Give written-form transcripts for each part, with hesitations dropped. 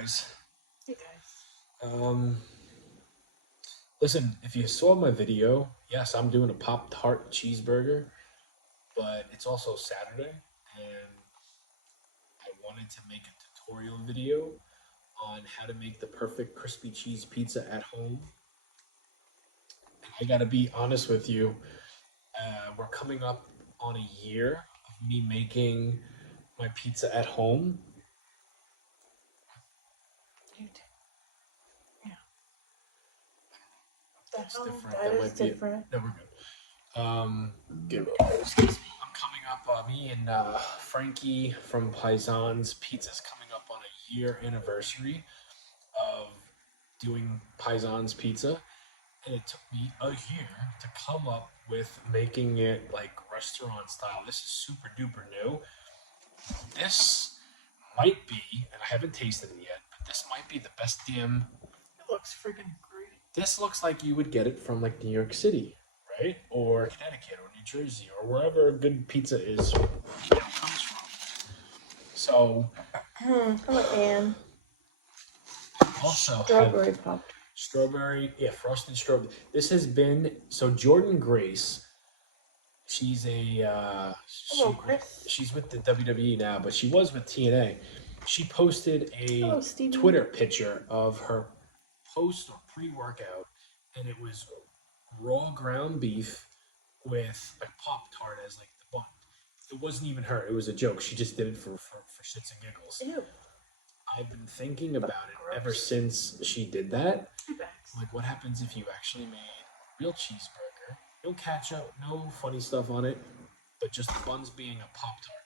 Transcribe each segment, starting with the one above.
guys. Hey guys. Listen, if you saw my video, yes, I'm doing a Pop-Tart cheeseburger, but it's also Saturday, and I wanted to make a tutorial video on how to make the perfect crispy cheese pizza at home. And I gotta be honest with you, we're coming up on a year of me making my pizza at home. You do. Yeah. That's different. That is might be different. No, we're good. Give it. Excuse me. I'm coming up. Me and Frankie from Paisan's Pizza's coming up on a year anniversary of doing Paisan's Pizza, and it took me a year to come up with making it like restaurant style. This is super duper new. This might be, and I haven't tasted it yet, but this might be the best damn. It looks freaking great. This looks like you would get it from like New York City, right? Or Connecticut or New Jersey or wherever a good pizza is comes from. So Hello, Anne. also Strawberry pop. Frosted strawberry. This has been Jordan Grace. She's a Hello, Chris. she's with the WWE now, but she was with TNA. She posted a Hello, Stevie. Twitter picture of her post or pre-workout, and it was raw ground beef with a Pop-Tart as like the bun. It wasn't even her. It was a joke. She just did it for shits and giggles. Ew. I've been thinking about it ever since she did that. Like, what happens if you actually made real cheeseburger? No ketchup, no funny stuff on it, but just the buns being a Pop-Tart.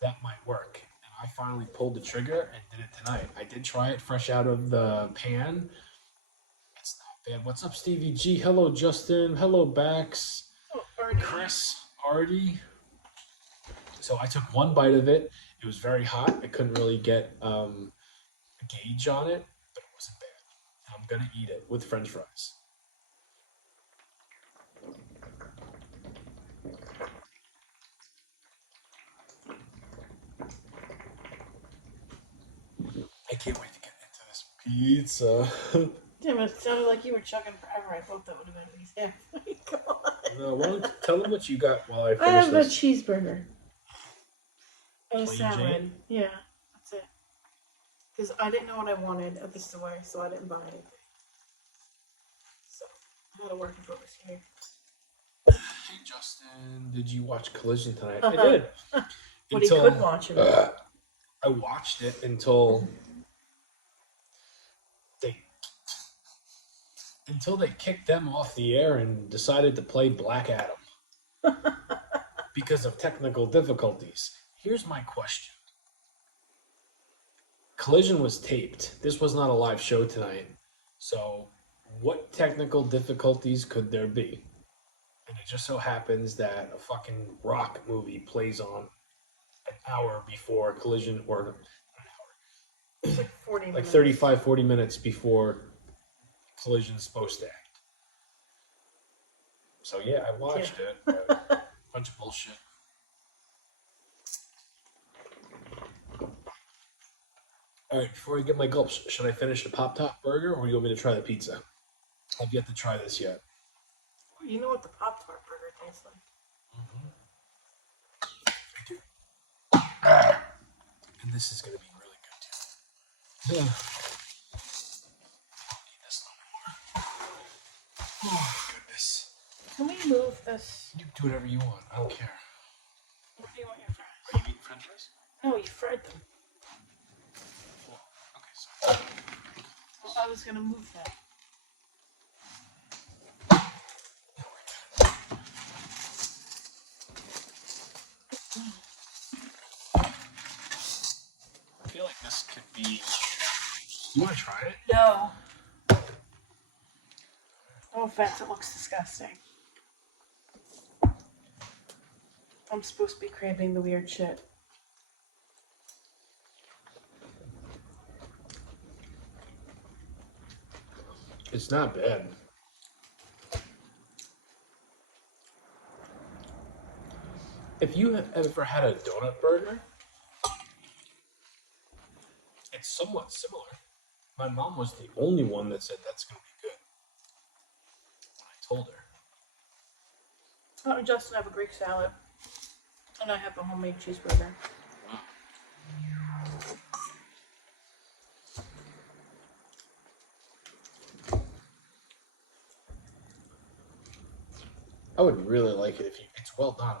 That might work. And I finally pulled the trigger and did it tonight. I did try it fresh out of the pan. It's not bad. What's up, Stevie G? Hello, Justin. Hello, Bax. Oh, Artie. Chris, Artie. So I took one bite of it. It was very hot. I couldn't really get a gauge on it, but it wasn't bad. I'm gonna eat it with French fries. I can't wait to get into this pizza. Damn, it sounded like you were chugging forever. I thought that would have been at least halfway gone. No, why don't tell them what you got while I finish I have this. a cheeseburger. And a Plain salad. Jane? Yeah, that's it. Because I didn't know what I wanted at the store, so I didn't buy anything. So I had to work if it was here. Hey, Justin, did you watch Collision tonight? I did. What he could watch it. I watched it until they kicked them off the air and decided to play Black Adam because of technical difficulties. Here's my question. Collision was taped. This was not a live show tonight. So what technical difficulties could there be? And it just so happens that a fucking rock movie plays on an hour before Collision, or an hour. It's like 40 minutes. Like 35, 40 minutes before Collision's supposed to act. So yeah, I watched it. But bunch of bullshit. All right, before I get my gulps, should I finish the Pop-Top burger, or you want me to try the pizza? I've yet to try this yet. You know what the Pop-Tart burger tastes like. I do. And this is going to be really good, too. Don't need this no more. Oh, goodness. Can we move this? You do whatever you want. I don't care. What do you want your fries? Are you eating French fries? No, you fried them. Well, okay, sorry. Well, I was going to move that. I feel like this could be... You want to try it? No. No offense, it looks disgusting. I'm supposed to be craving the weird shit. It's not bad. If you have ever had a donut burger, it's somewhat similar. My mom was the only one that said that's going to be good when I told her. Justin have a Greek salad, and I have a homemade cheeseburger. I would really like it if it's well done.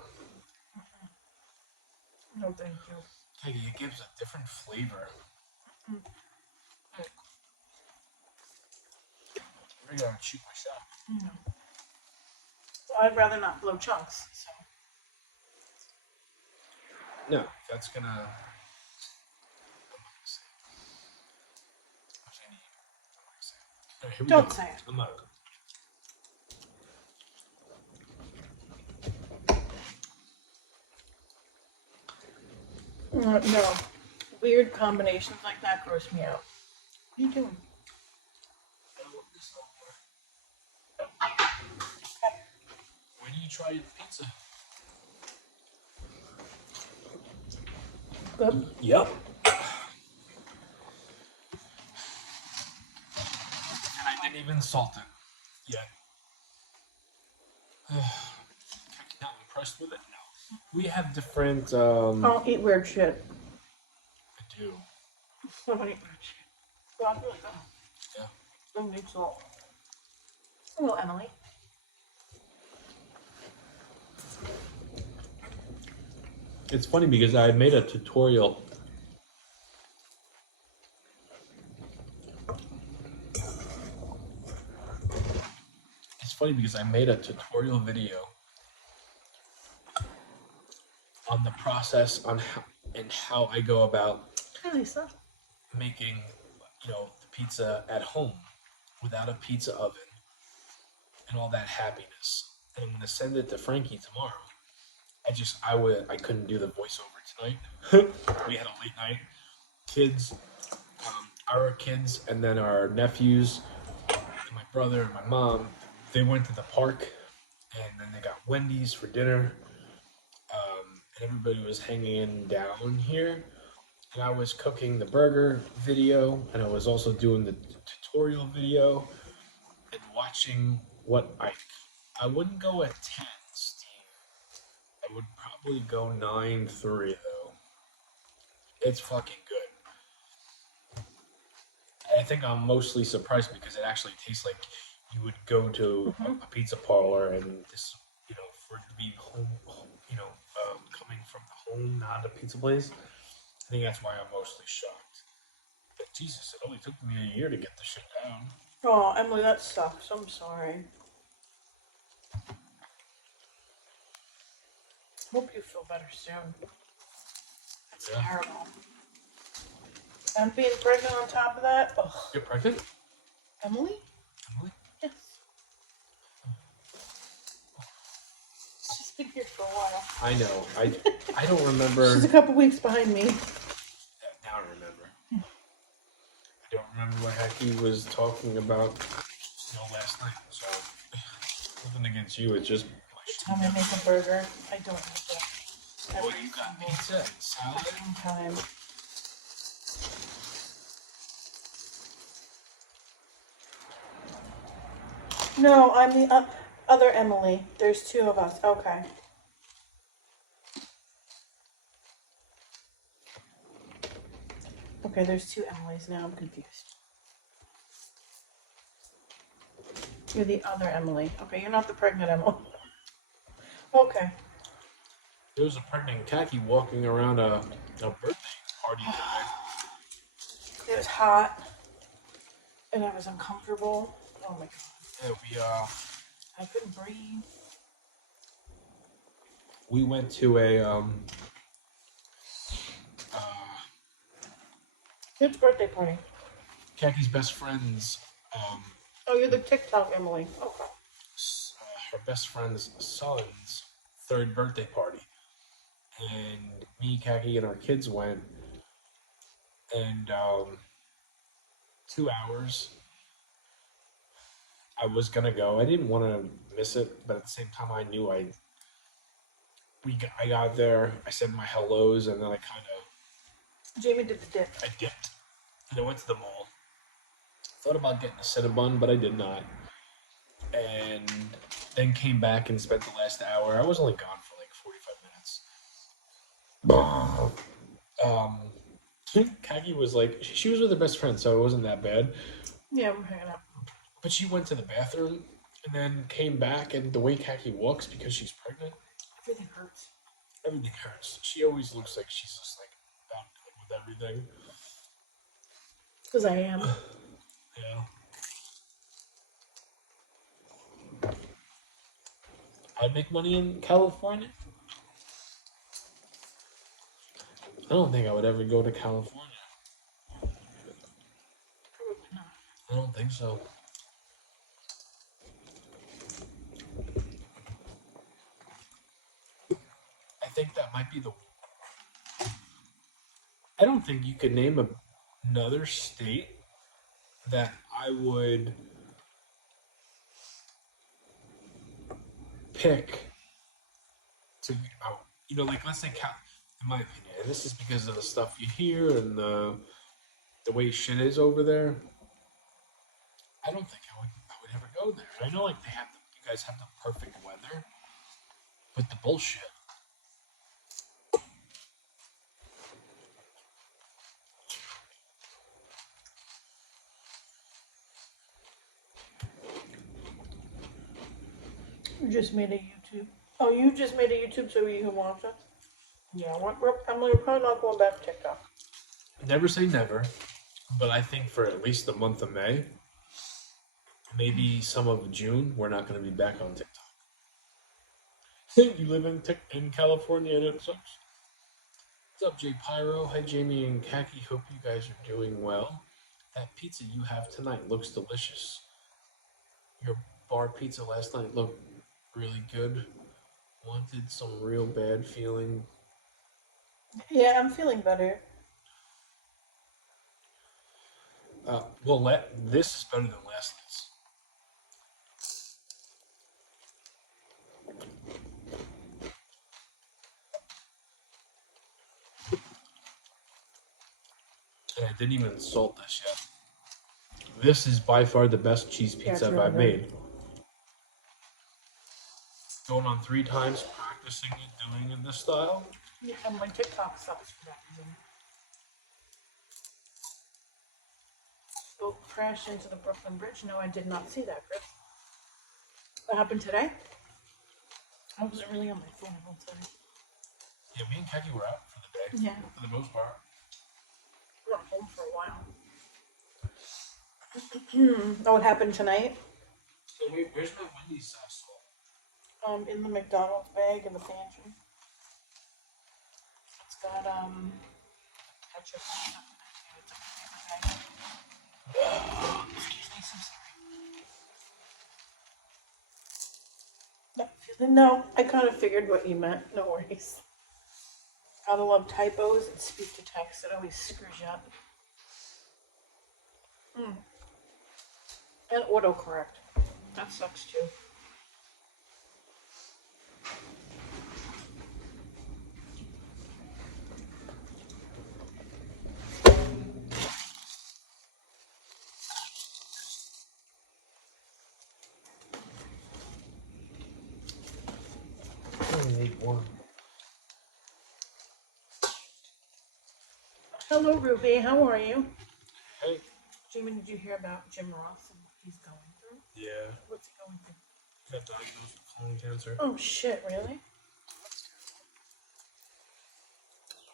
No, thank you. Like, it gives a different flavor. I'm gonna shoot my shot. Well, I'd rather not blow chunks. So. No, that's gonna. I'm not gonna say it. Actually, I'm not gonna say it. All right, here we Don't go. say it. I'm not. No. Weird combinations like that gross me out. What are you doing? When do you try pizza? Good. Yep. And I didn't even salt it yet. Not impressed with it? No. We have different. I don't eat weird shit. I do. I don't eat weird shit. God, really good. Yeah. Don't need salt. Well, Emily. It's funny because I made a tutorial. It's funny because I made a tutorial video on the process on how I go about Hi, Lisa. making, the pizza at home without a pizza oven and all that happiness. And I'm gonna send it to Frankie tomorrow. I couldn't do the voiceover tonight. We had a late night. Kids, our kids, and then our nephews, and my brother and my mom, they went to the park, and then they got Wendy's for dinner. And everybody was hanging down here, and I was cooking the burger video, and I was also doing the tutorial video, and watching what I wouldn't go at 10, Steve. I would probably go 9.3 though. It's fucking good. I think I'm mostly surprised because it actually tastes like you would go to a pizza parlor and this, for it to be home, coming from the home, not a pizza place. I think that's why I'm mostly shocked. But Jesus, it only took me a year to get the shit down. Oh, Emily, that sucks. I'm sorry. Hope you feel better soon. That's terrible. And being pregnant on top of that. Ugh. You're pregnant? Emily? Emily? Yes. She's been here for a while. I know. I don't remember. She's a couple weeks behind me. Now I remember. I don't remember what heck he was talking about last night. So nothing against you. It's just Time I make a burger, I don't have that. Oh, you got pizza and salad? Time. No, I'm the other Emily. There's two of us. Okay. Okay, there's two Emilys now. I'm confused. You're the other Emily. Okay, you're not the pregnant Emily. Okay. There was a pregnant khaki walking around a birthday party today. It was hot, and I was uncomfortable. Oh my god. Yeah, I couldn't breathe. we went to a Kid's birthday party. Kaki's best friend's Oh, you're the TikTok Emily. Okay. her best friend's son's third birthday party, and me, Kaki, and our kids went, and 2 hours. I was gonna go. I didn't want to miss it, but at the same time, I knew I got there. I said my hellos, and then I Jamie did the dip. I dipped. And I went to the mall. Thought about getting a Cinnabon, but I did not. And then came back and spent the last hour. I was only gone for like 45 minutes. Kagi was like, she was with her best friend, so it wasn't that bad. Yeah, we're hanging out. But she went to the bathroom and then came back, and the way Kaki walks, because she's pregnant, Everything hurts. everything hurts. She always looks like she's just like about with everything. Because I am. Yeah. I'd make money in California. I don't think I would ever go to California. Probably not. I don't think so. I think that might be the. I don't think you could name another state that I would pick to, like let's say, in my opinion, and this is because of the stuff you hear and the way shit is over there. I don't think I would ever go there. I know like you guys have the perfect weather, but the bullshit. You just made a YouTube. Oh, you just made a YouTube so you can watch it? Yeah, we're probably not going back to TikTok. Never say never, but I think for at least the month of May, maybe some of June, we're not going to be back on TikTok. You live in California and it sucks. What's up, Jay Pyro? Hi, Jamie and Kaki. Hope you guys are doing well. That pizza you have tonight looks delicious. Your bar pizza last night looked really good. Wanted some real bad feeling. Yeah, I'm feeling better. This is better than last night's. And I didn't even salt this yet. This is by far the best cheese pizza really I've good. made. Going on 3 times, practicing it, doing it in this style. Yeah, and my TikTok sucks for that reason. Boat crashed into the Brooklyn Bridge. No, I did not see that, Chris. What happened today? I wasn't really on my phone all today. Yeah, me and Kaki were out for the day. Yeah. For the most part. We were home for a while. Oh, what happened tonight? So wait, where's my Wendy's sauce? In the McDonald's bag in the pantry. It's got ketchup and stuff in it. It's a paper bag. Excuse me, so sorry. No, I kind of figured what you meant. No worries. Gotta love typos and speech to text. It always screws you up. And autocorrect. That sucks too. I only need one. Hello, Ruby. How are you? Hey. Jamie, did you hear about Jim Ross and what he's going through? Yeah. What's he going through? He got diagnosed with colon cancer. Oh shit! Really?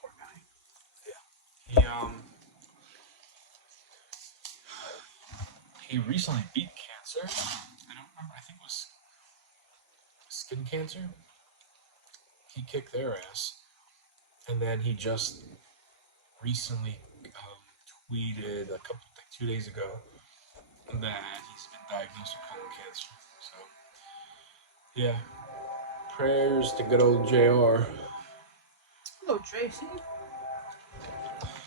Poor guy. Yeah. He recently beat cancer. I don't remember. I think it was skin cancer. He kicked their ass, and then he just recently tweeted a couple, like 2 days ago, that he's been diagnosed with colon cancer. So, yeah, prayers to good old JR. Hello, Tracy.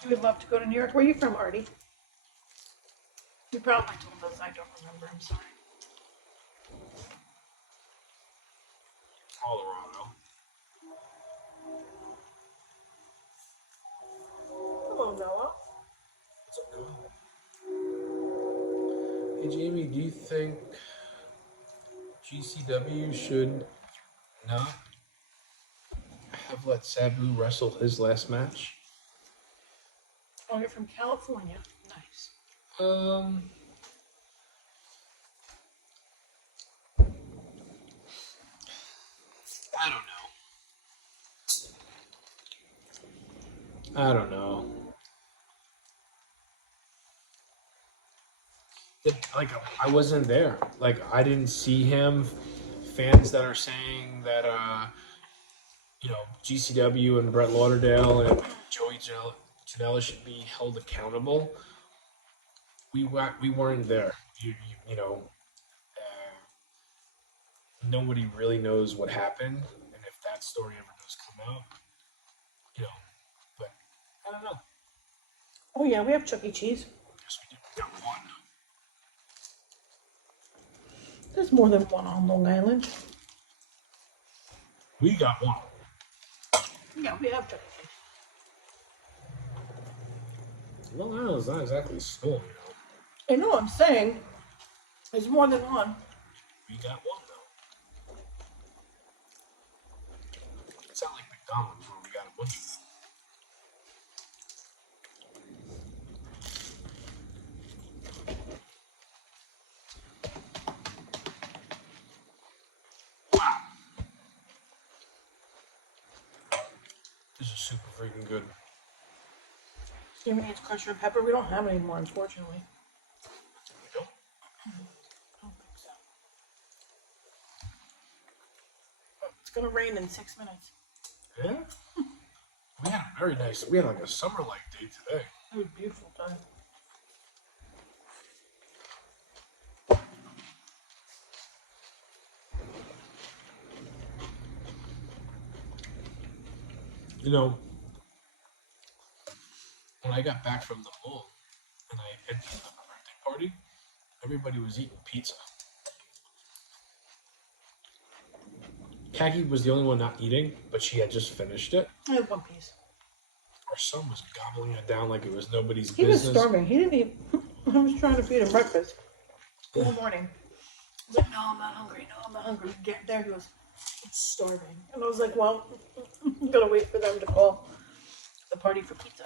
You would love to go to New York. Where are you from, Artie? You probably told us. I don't remember. I'm sorry. Colorado. Hello, Noah. What's up, Noah? Hey Jamie, do you think GCW should not have let Sabu wrestle his last match? Oh, you're from California. Nice. Um, I don't know. I don't know. Like I wasn't there. Like I didn't see him. Fans that are saying that GCW and Brett Lauderdale and Joey Janela should be held accountable. We weren't there. You know, nobody really knows what happened, and if that story ever does come out, you know. But I don't know. Oh yeah, we have Chuck E. Cheese. Yes, we do. We got one. There's more than one on Long Island. We got one. Yeah, we have Chuck E. Cheese. Long Island's not exactly small, I know what I'm saying. There's more than one. We got one though. It's not like McDonald's where we got a bunch of them. Wow. This is super freaking good. Jamie needs crushed pepper. We don't have any more, unfortunately. We don't? I don't think so. Oh, it's gonna rain in 6 minutes. Yeah? We had a very nice, we had like a summer-like day today. It was a beautiful time. You know, when I got back from the mall and I entered the birthday party, everybody was eating pizza. Khaki was the only one not eating, but she had just finished it. I had one piece. Our son was gobbling it down like it was nobody's He business. was starving. He didn't eat. I was trying to feed him breakfast all morning. I was like, no, I'm not hungry. No, I'm not hungry. Get there. He goes, it's starving. And I was like, well, I'm going to wait for them to call the party for pizza.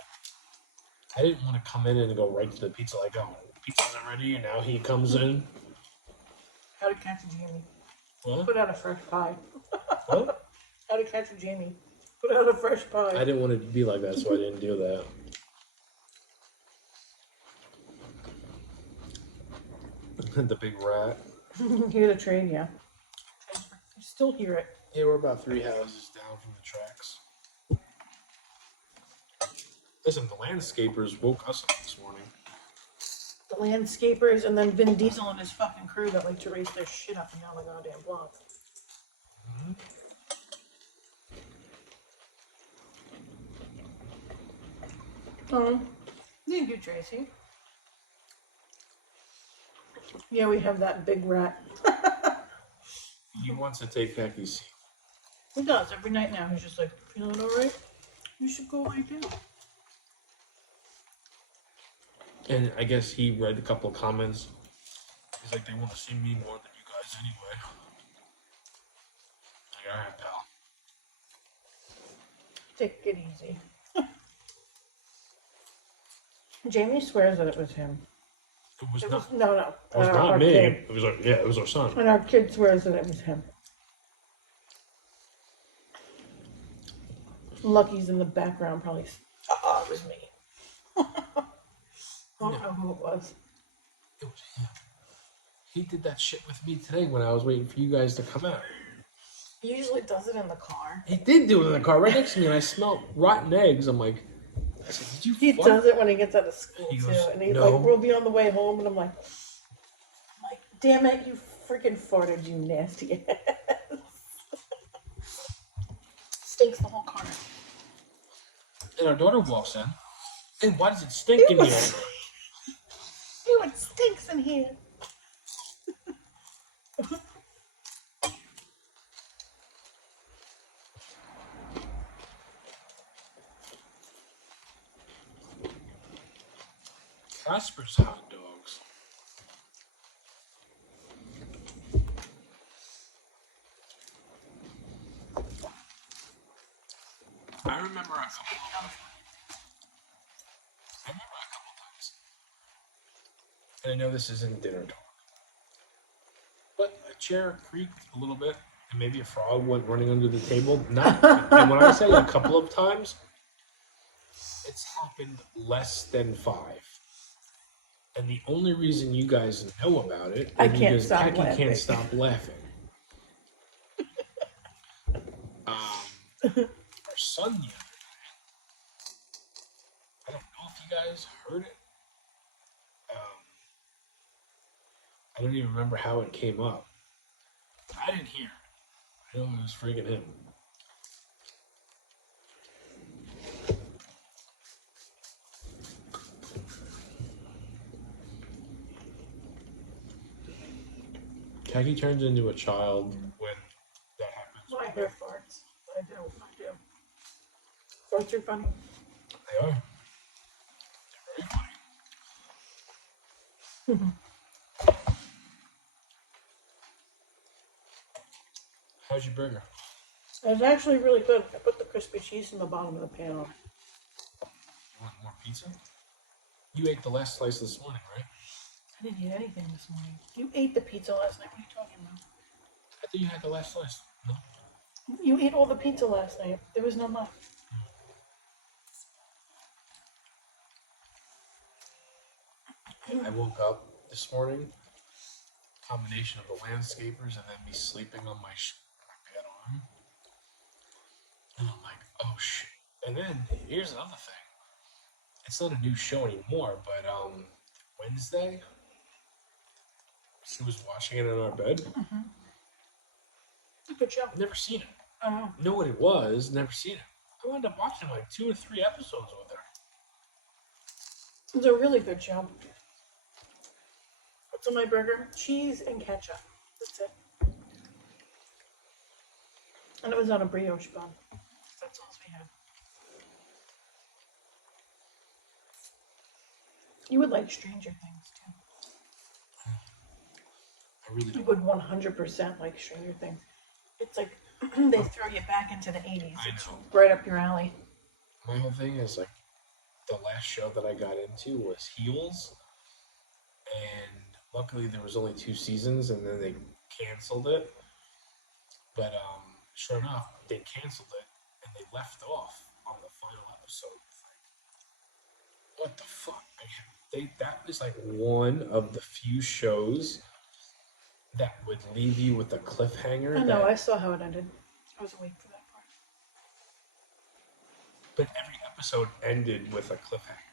I didn't want to come in and go right to the pizza like, oh, pizza's ready, and now he comes in. How to catch a Jamie. What? Put out a fresh pie. What? How to catch a Jamie. Put out a fresh pie. I didn't want it to be like that, so I didn't do that. The big rat. Hear the train, yeah. You still hear it. Yeah, we're about 3 houses down from the tracks. Listen, the landscapers woke us up this morning. The landscapers and then Vin Diesel and his fucking crew that like to race their shit up and down the goddamn block. Mm-hmm. Thank you, Tracy. Yeah, we have that big rat. He wants to take Khaki's seat. He does every night now. He's just like, feeling alright? You should go right now. And I guess he read a couple of comments. He's like, they want to see me more than you guys anyway. Like, alright, pal. Take it easy. Jamie swears that it was him. It was It not. was, no. It was not me. Kid. It was our, yeah, it was our son. And our kid swears that it was him. Lucky's in the background probably. Oh, it was me. Don't know who it was. It was him. He did that shit with me today when I was waiting for you guys to come out. He usually does it in the car. He did do it in the car right next to me, and I smelled rotten eggs. I'm like, I said, did you He fart? does it when he gets out of school He too. goes, And he's "No." like, we'll be on the way home, and I'm like, damn it, you freaking farted, you nasty ass. Stinks the whole car. And our daughter walks in, and why does it stink in here? Ew, it stinks in here. Casper's hot dogs. I remember a couple times. And I know this isn't dinner talk, but a chair creaked a little bit, and maybe a frog went running under the table. Not, and when I say a couple of times, it's happened less than 5. And the only reason you guys know about it is because Khaki can't stop laughing. Our son the other day, I don't know if you guys heard it. I don't even remember how it came up. I didn't hear it. I know it was freaking him. Khaki turns into a child when that happens. Well, I hear farts. I do. Farts are funny. They are. They're very funny. How's your burger? It's actually really good. I put the crispy cheese in the bottom of the pan. You want more pizza? You ate the last slice this morning, right? I didn't eat anything this morning. You ate the pizza last night. What are you talking about? I thought you had the last slice. No. You ate all the pizza last night. There was none left. I woke up this morning, combination of the landscapers and then me sleeping on my bed arm. And I'm like, oh shit. And then here's another thing. It's not a new show anymore, but Wednesday, she was watching it in our bed. Mm-hmm. Good show. Never seen it. Oh. Know what it was, never seen it. I wound up watching like 2 or 3 episodes with her. It's a really good show. What's on my burger? Cheese and ketchup. That's it. And it was on a brioche bun. That's all we had. You would like Stranger Things too. I really do. You would 100% like Stranger Things. It's like they throw you back into the 80s. It's right up your alley. My whole thing is like the last show that I got into was Heels, and luckily there was only 2 seasons, and then they canceled it. But sure enough, they canceled it, and they left off on the final episode. Like, what the fuck? That was like one of the few shows that would leave you with a cliffhanger. I know, I saw how it ended. I was awake for that part. But every episode ended with a cliffhanger.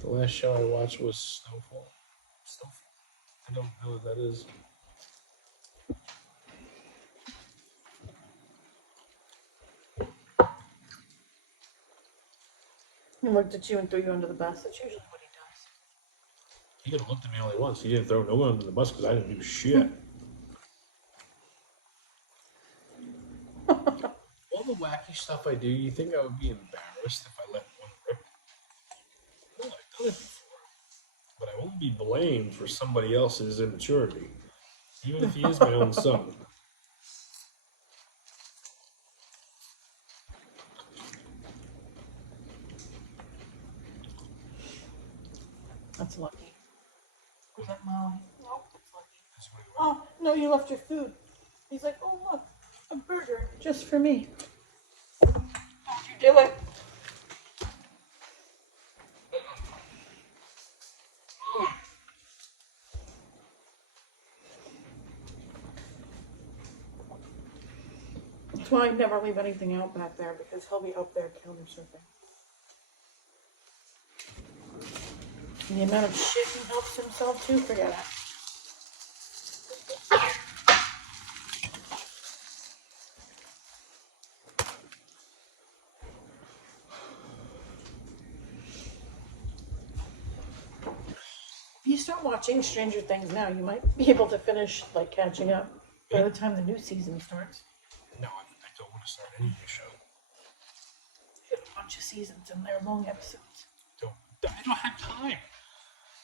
The last show I watched was Snowfall. I don't know what that is. He looked at you and threw you under the bus. That's usually what he does. He could have looked at me only once. He didn't throw no one under the bus because I didn't do shit. All the wacky stuff I do, you think I would be embarrassed if I let one rip? Well, I've done it before. But I won't be blamed for somebody else's immaturity, even if he is my own son. That's lucky. Was that Molly? Nope, that's lucky. Oh, no, you left your food. He's like, oh, look, a burger just for me. How'd you do it? That's why I never leave anything out back there, because he'll be up there counter surfing. And the amount of shit he helps himself to, forget it. If you start watching Stranger Things now, you might be able to finish, like, catching up by the time the new season starts. No, I don't want to start any new show. You have a bunch of seasons and they're long episodes. I don't have time.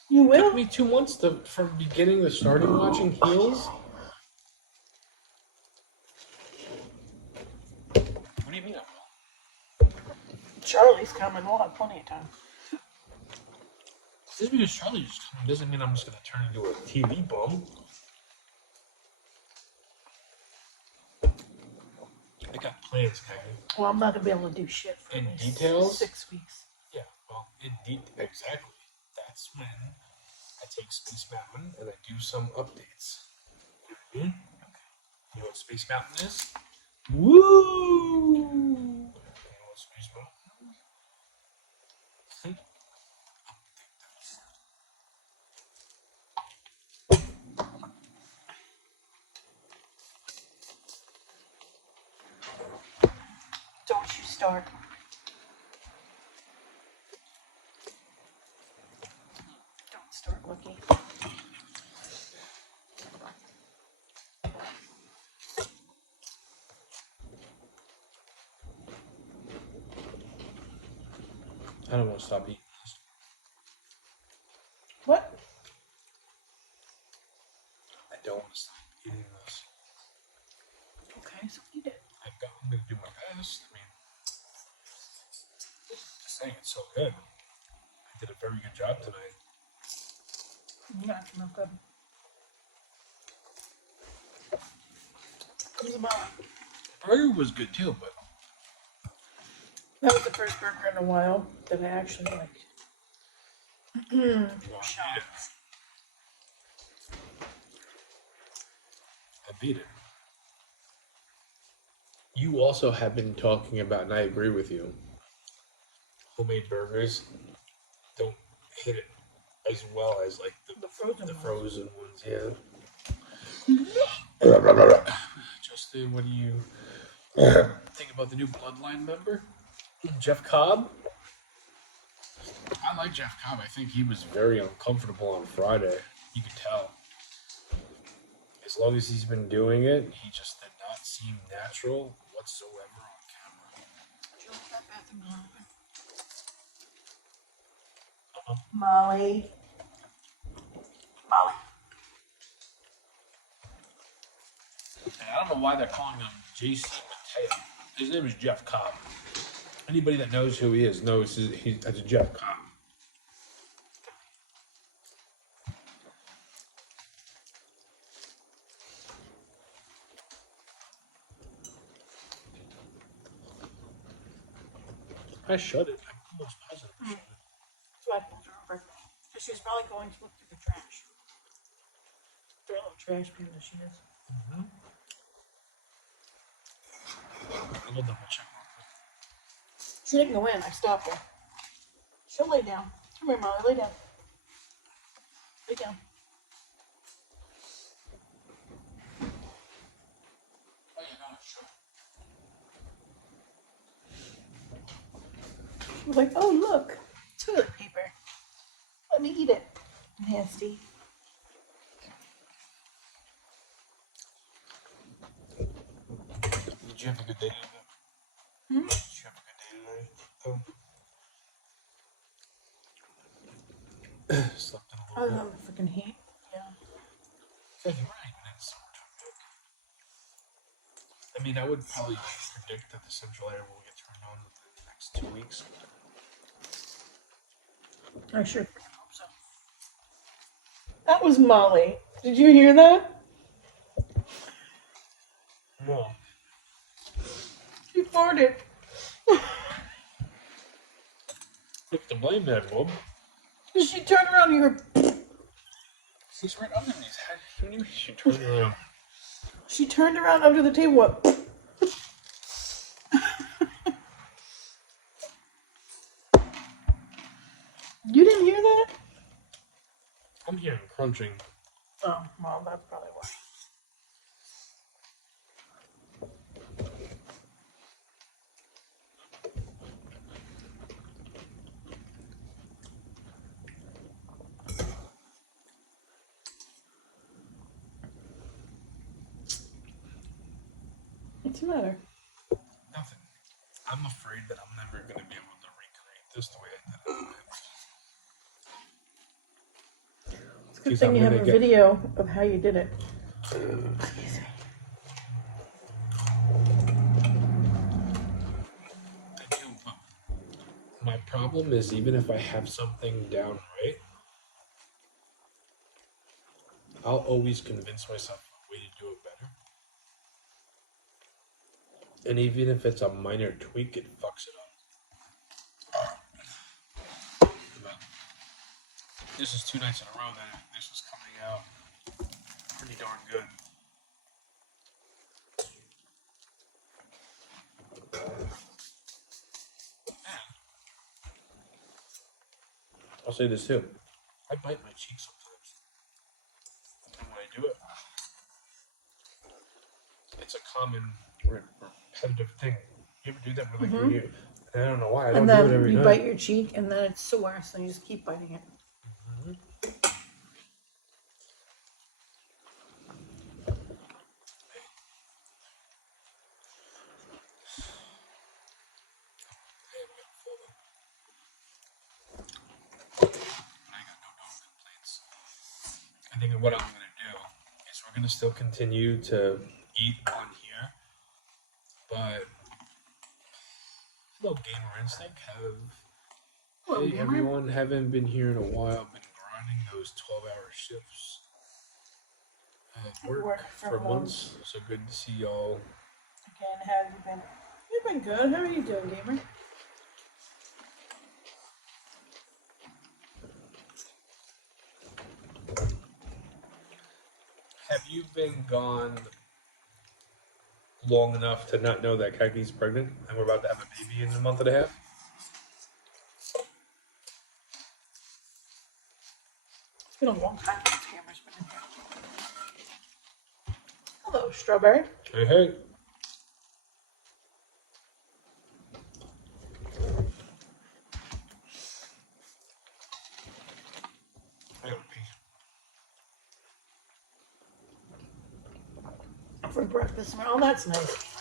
You will? It took me 2 months from beginning to starting watching Heels. Charlie's coming. We'll have plenty of time. Just because Charlie just coming doesn't mean I'm just gonna turn into a TV bum. I got plans, Kevin. Well, I'm not gonna be able to do shit for In at least details? 6 weeks. Yeah, well, exactly. That's when I take Space Mountain and I do some updates. You know what Space Mountain is? Woo! You know what Space Mountain is? Don't you start. Don't start, Lucky. I don't want to stop eating this. What? I don't want to stop eating this. Okay, so eat it. I'm going to do my best. I mean, just saying it's so good. I did a very good job tonight. Yeah, it's not good. Comes about. Burger was good too, but That was the first burger in a while that I actually liked. I beat it. You also have been talking about, and I agree with you, homemade burgers don't hit it as well as like the frozen ones. Yeah. Justin, what do you think about the new Bloodline member, Jeff Cobb? I like Jeff Cobb. I think he was very uncomfortable on Friday. You could tell. As long as he's been doing it, he just did not seem natural whatsoever on camera. Do you like that bathroom? Molly. And I don't know why they're calling him J.C. Mateo. His name is Jeff Cobb. Anybody that knows who he is knows that's Jeff Cobb. I shut it. I'm almost positive I shut it. That's why I pulled her over. Because she's probably going to look through the trash. The little trash can that she is. Mm-hmm. I will double check real quick. She didn't go in. I stopped her. She'll lay down. Come here, Molly. Lay down. Lay down. Oh, yeah, no, sure. She was like, oh, look. Toilet paper. Let me eat it. Nasty. Did you have a good day today? Did you have a good day today? Slept in a I little love the freaking heat. Yeah. bit. Yeah, you're right. And it's summertime. I mean, I would probably predict that the central air will get turned on within the next 2 weeks. I sure freaking hope so. That was Molly. Did you hear that? No. She farted. Look, to blame that, Bob. She turned around and you heard. She's right underneath. How do you she turned around? She turned around under the table. What? You didn't hear that? I'm hearing crunching. Oh, well, that's probably why. What's the matter? Nothing. I'm afraid that I'm never going to be able to recreate this the way I did it. It's a good thing you have a video of how you did it. I do, but problem is even if I have something down right, I'll always convince myself a way to do it better. And even if it's a minor tweak, it fucks it up. But this is 2 nights in a row that this is coming out pretty darn good. I'll say this too. I bite my cheek sometimes. And when I do it, it's a common repetitive thing. You ever do that with like when you, and I don't know why, I don't do it every you night. bite your cheek, and then it's sore, so you just keep biting it. I think what I'm going to do is we're going to still continue to eat on here, but hello Gamer Instinct, hey everyone, haven't been here in a while, been grinding those 12-hour shifts at work for months, so good to see y'all. Again, how have you been? You've been good. How are you doing, Gamer? Have you been gone long enough to not know that Kaki's pregnant and we're about to have a baby in a month and a half? It's been a long time since Gamer's been in here. Hello, Strawberry. Hey, hey. I gotta pee. For breakfast. Oh, that's nice.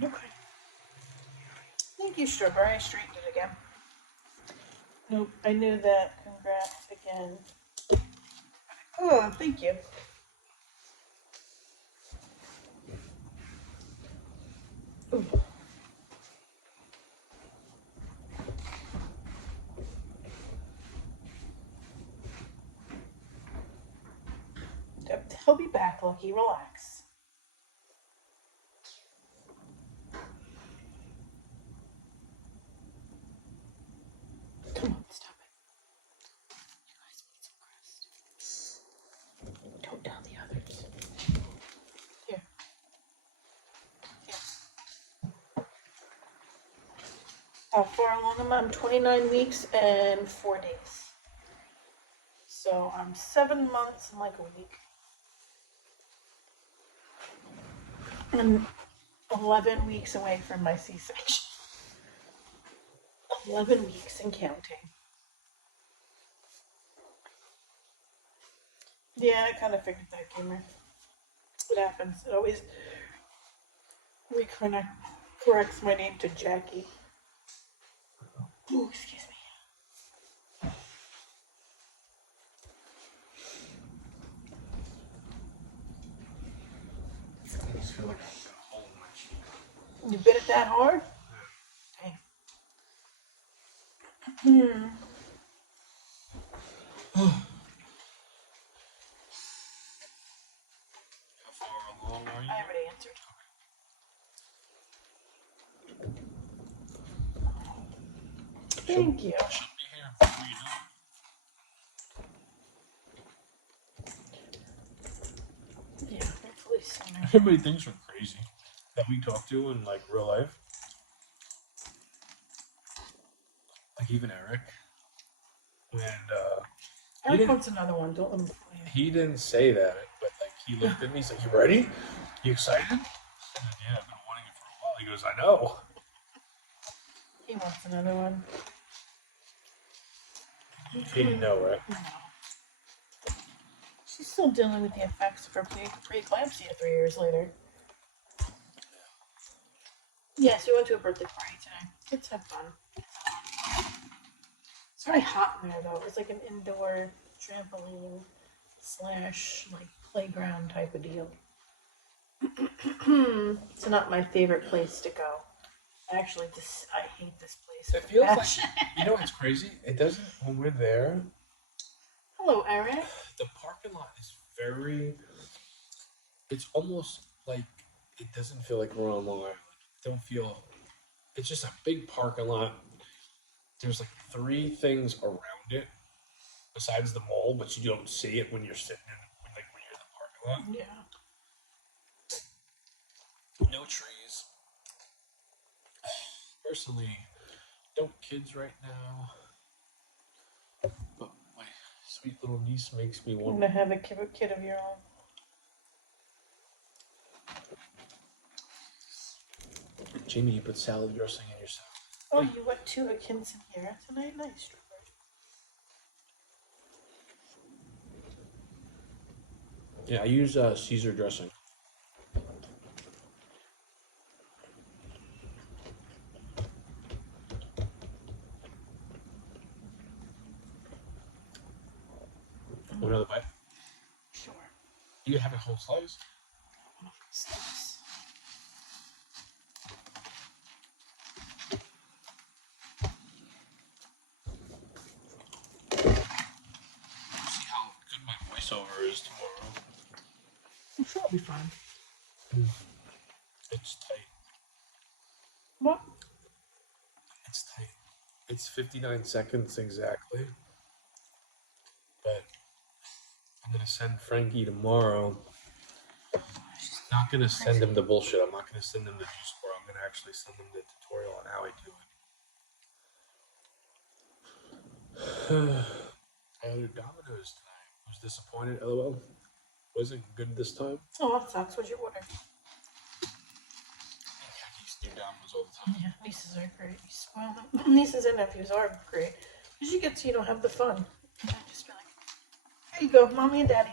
Okay. Thank you, Strawberry. I straightened it again. Nope, I knew that. Congrats again. Oh, thank you. Ooh. He'll be back, Lucky. Relax. Come on, stop it. You guys need some crust. Don't tell the others. Here. Here. How far along am I? I'm 29 weeks and 4 days. So I'm 7 months and like a week. I'm 11 weeks away from my C-section. 11 weeks and counting. Yeah, I kind of figured that, Gamer. It happens. It always corrects my name to Jackie. Ooh, excuse me. I just feel like I've got a hole in my cheek. You bit it that hard? Dang. How far along are you? I already answered. Thank you. Should be here before you know it. Yeah, hopefully sooner. Everybody thinks we're crazy that we talk to in like real life. Like even Eric. And Eric wants another one. Don't let him play it. he didn't say that, but like he looked at me, he's like, "You ready? You excited?" I said, "Yeah, I've been wanting it for a while." He goes, "I know." He wants another one. He didn't know, right? No. She's still dealing with the effects of her preeclampsia 3 years later. Yes, we went to a birthday party today. Kids have fun. It's very hot in there though. It's like an indoor trampoline / like playground type of deal. It's not my favorite place to go. Actually, I hate this place. It feels like, you know what's crazy? It doesn't, when we're there, Hello, Eric. the parking lot is very, it's almost like, it doesn't feel like we're on Long Island. It don't feel, it's just a big parking lot. There's like three things around it besides the mall, but you don't see it when you're sitting in, like when you're in the parking lot. Yeah. No trees. Personally, don't kids right now. But my sweet little niece makes me I'm want. gonna have a kid of your own. Jamie, you put salad dressing in your salad. Oh, you went to a quinceanera tonight? Nice. Yeah, I use Caesar dressing. Another bite? Sure. You have a whole slice? See how good my voiceover is tomorrow. I'm sure it'll be fine. It's tight. What? It's tight. It's 59 seconds exactly. But I'm gonna send Frankie tomorrow. Not gonna send him the bullshit. I'm not gonna send him the juice bar. I'm gonna actually send him the tutorial on how I do it. I ordered Domino's tonight. Was disappointed. LOL. Wasn't good this time. Oh, that sucks. What'd you order? I used to do Domino's all the time. Yeah, nieces are great. You spoil them. Nieces and nephews are great. Because you get to, have the fun. You just be like, here you go, mommy and daddy.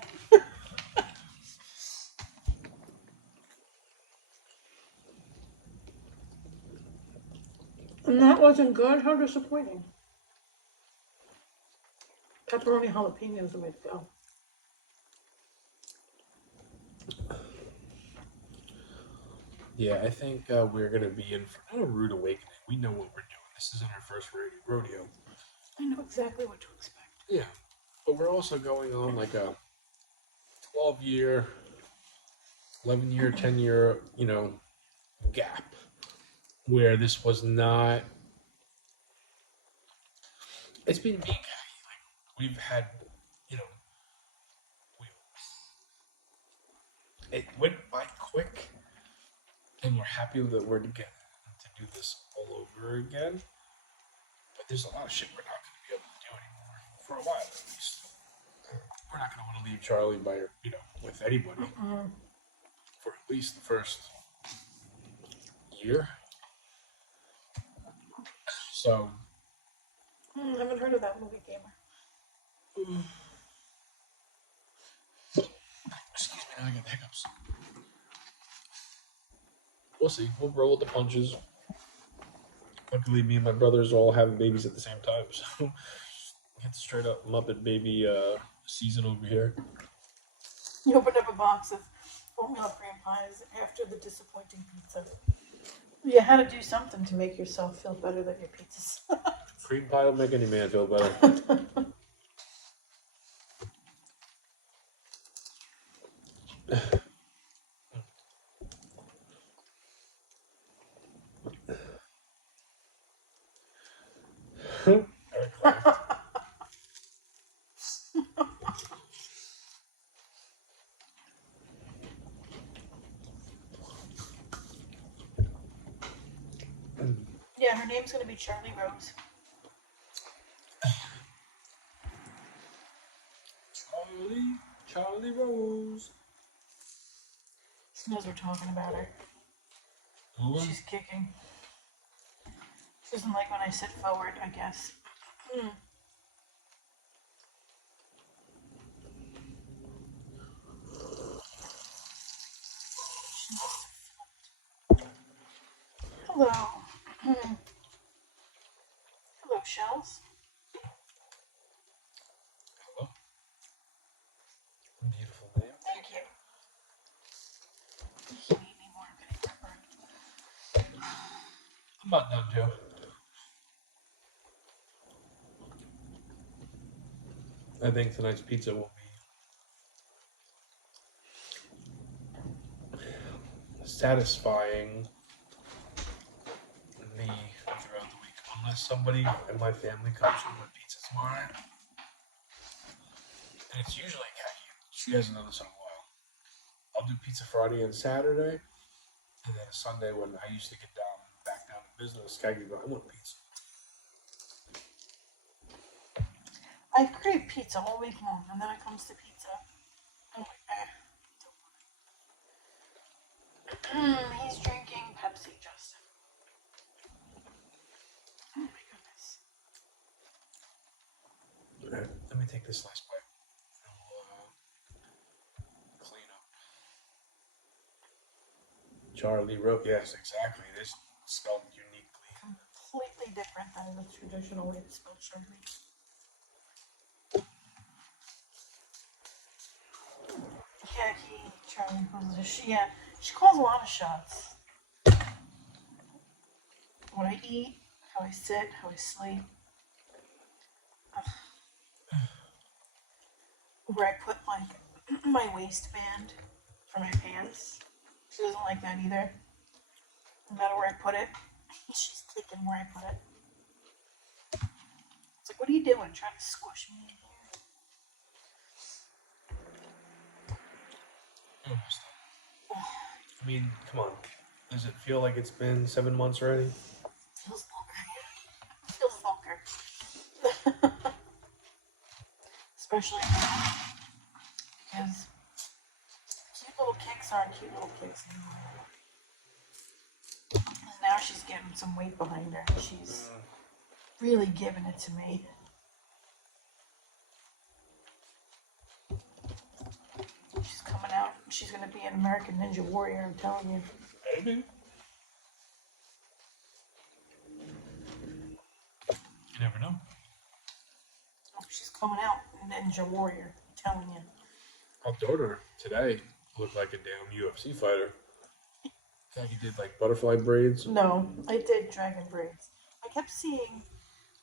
And that wasn't good? How disappointing. Pepperoni jalapeno is the way to go. Yeah, I think we're gonna be in for not a rude awakening. We know what we're doing. This isn't our first rodeo. I know exactly what to expect. Yeah, but we're also going on like a 12-year, 11-year, 10-year, gap where this was not. It's been big. Like we've had, you know, it went by quick, and we're happy that we're together to do this all over again. But there's a lot of shit we're not going to be able to do anymore for a while at least. We're not going to want to leave Charlie by with anybody for at least the first year. So. I haven't heard of that movie, Gamer. Excuse me, now I get the hiccups. We'll see. We'll roll with the punches. Luckily, me and my brothers all having babies at the same time, so it's straight up Muppet baby season over here. You opened up a box of formula cream pies after the disappointing pizza. You had to do something to make yourself feel better that your pizza's. Cream pie will make any man feel better. Eric laughed. Yeah, her name's gonna be Charlie Rose. Charlie Rose. She knows we're talking about her. Ooh. She's kicking. She doesn't like when I sit forward, I guess. Hello. Hello, Shells. Hello. Beautiful name. Thank you. I'm about done too. I think tonight's pizza will be satisfying me throughout the week. Unless somebody in my family comes home with pizza tomorrow night. And it's usually Khaki. She hasn't done this in a while. I'll do pizza Friday and Saturday. And then a Sunday when I used to get back down to business, Khaki go, I want pizza. I crave pizza all week long, and then it comes to pizza. I'm like, he's drinking Pepsi, Justin. Oh my goodness. Alright, let me take this last bite. And we'll clean up. Charlie wrote, yes, exactly. This spelled uniquely. Completely different than the traditional way to spell Charlie. Khaki, Charlie, she calls a lot of shots. What I eat, how I sit, how I sleep. Where I put my waistband for my pants. She doesn't like that either. No matter where I put it, she's picking where I put it. It's like, what are you doing? Trying to squish me in here? I mean, come on. Does it feel like it's been 7 months already? Feels longer. Feels longer. Especially because cute little kicks aren't cute little kicks anymore. And now she's getting some weight behind her. She's really giving it to me. She's coming out. She's going to be an American Ninja Warrior, I'm telling you. Maybe. You never know. Oh, she's coming out Ninja Warrior, I'm telling you. Our daughter today looked like a damn UFC fighter. Khaki did like butterfly braids. No, I did dragon braids. I kept seeing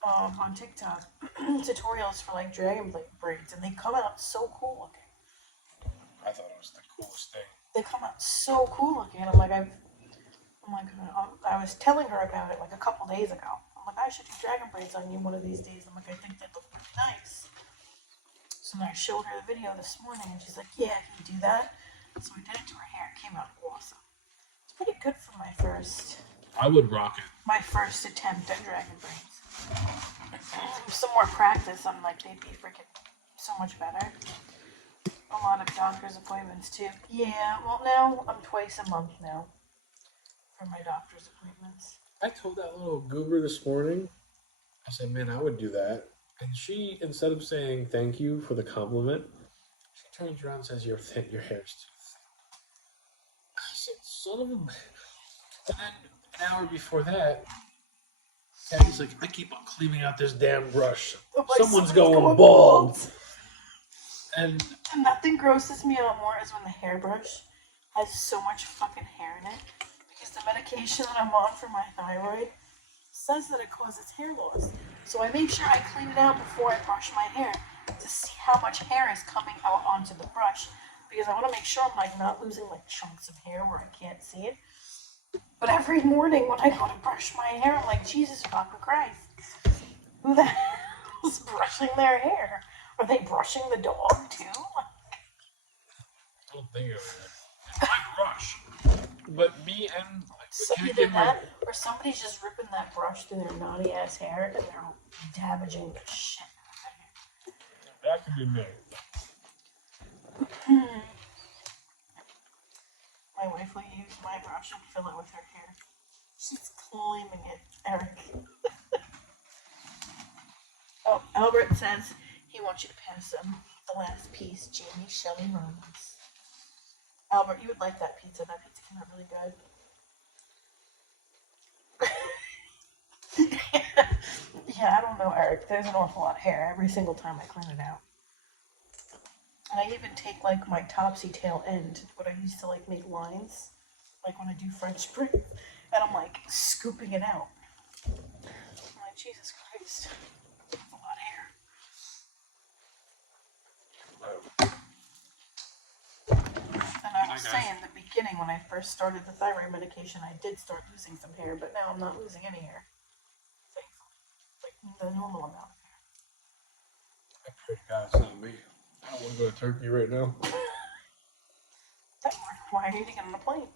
on TikTok tutorials for like dragon braids, and they come out so cool looking. I thought it was the coolest thing. They come out so cool looking. And I was telling her about it like a couple days ago. I'm like, I should do dragon braids on you one of these days. I'm like, I think they'd look really nice. So then I showed her the video this morning, and she's like, yeah, can you do that? So I did it to her hair. It came out awesome. It's pretty good for my first I would rock it. attempt at dragon braids. With some more practice, I'm like, they'd be freaking so much better. A lot of doctor's appointments too. Yeah, well now I'm twice a month now for my doctor's appointments. I told that little goober this morning, I said, man, I would do that. And she, instead of saying thank you for the compliment, she turns around and says, your hair's too thin. I said, son of a... And then an hour before that, Daddy's like, I keep on cleaning out this damn brush. Someone's going bald. And nothing grosses me out more is when the hairbrush has so much fucking hair in it. Because the medication that I'm on for my thyroid says that it causes hair loss. So I make sure I clean it out before I brush my hair to see how much hair is coming out onto the brush. Because I want to make sure I'm like not losing like chunks of hair where I can't see it. But every morning when I go to brush my hair, I'm like, Jesus fucking Christ. Who the hell is brushing their hair? Are they brushing the dog too? I don't think of it. I brush. But me and like, So you did that, or somebody's just ripping that brush through their naughty ass hair and they're damaging the shit out of it. That could be me. My wife will use my brush and fill it with her hair. She's claiming it, Eric. Oh, Albert says he wants you to pass him the last piece, Jamie Shelley Ramos. Albert, you would like that pizza. That pizza came out really good. Yeah, I don't know, Eric. There's an awful lot of hair every single time I clean it out. And I even take like my topsy tail end, what I used to like make lines, like when I do French spray, and I'm like scooping it out. I'm like, Jesus Christ, that's a lot of hair. And I will say, in the beginning, when I first started the thyroid medication, I did start losing some hair, but now I'm not losing any hair. Thankfully. Like the normal amount of hair. I pray to God it's not me. I don't want to go to Turkey right now. Why are you eating it on a plane?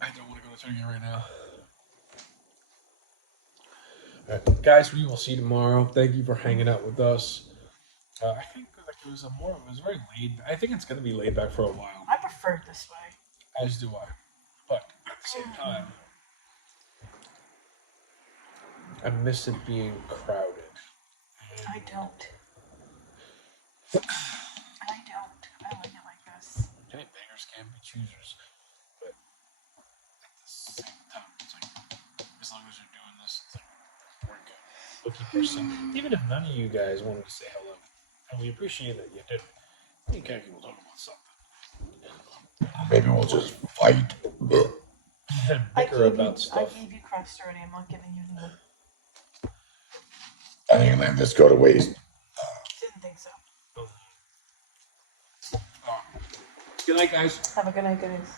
I don't want to go to Turkey right now. All right, guys, we will see you tomorrow. Thank you for hanging out with us. I think like it was very laid. I think it's gonna be laid back for a while. I prefer it this way. As do I. But at the same time, I miss it being crowded. I don't. I like it like this. Hey, beggars can't be choosers. But at the same time, it's like, as long as you're doing this, it's like, we're good. We'll keep our son. Even if none of you guys wanted to say hello, and we appreciate that you did, we can we'll talk about something. Maybe we'll just fight. Bicker about stuff. I gave you crust already. I'm not giving you anymore. I think let this go to waste. Didn't think so. Good night, guys. Have a good night, guys.